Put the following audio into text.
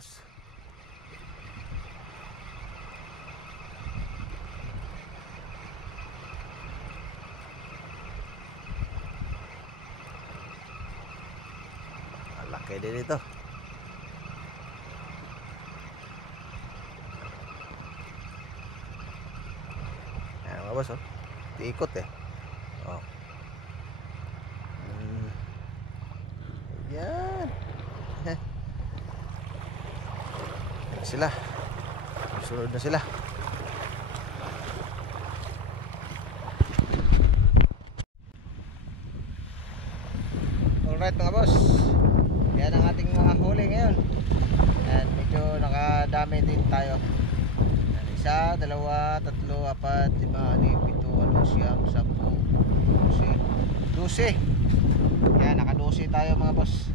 boss. Malaki din ito. Ayan mga boss, oh. Tiikot eh. Oh. Yan. Yan sila. Sunod na sila. Alright mga boss, yan ang ating mga huli ngayon. And medyo nakadami din tayo. Yan, isa, dalawa, tatlo, apat, lima, anim, pito, walo, siyam, sampu, 12. Yan, naka 12 tayo mga boss.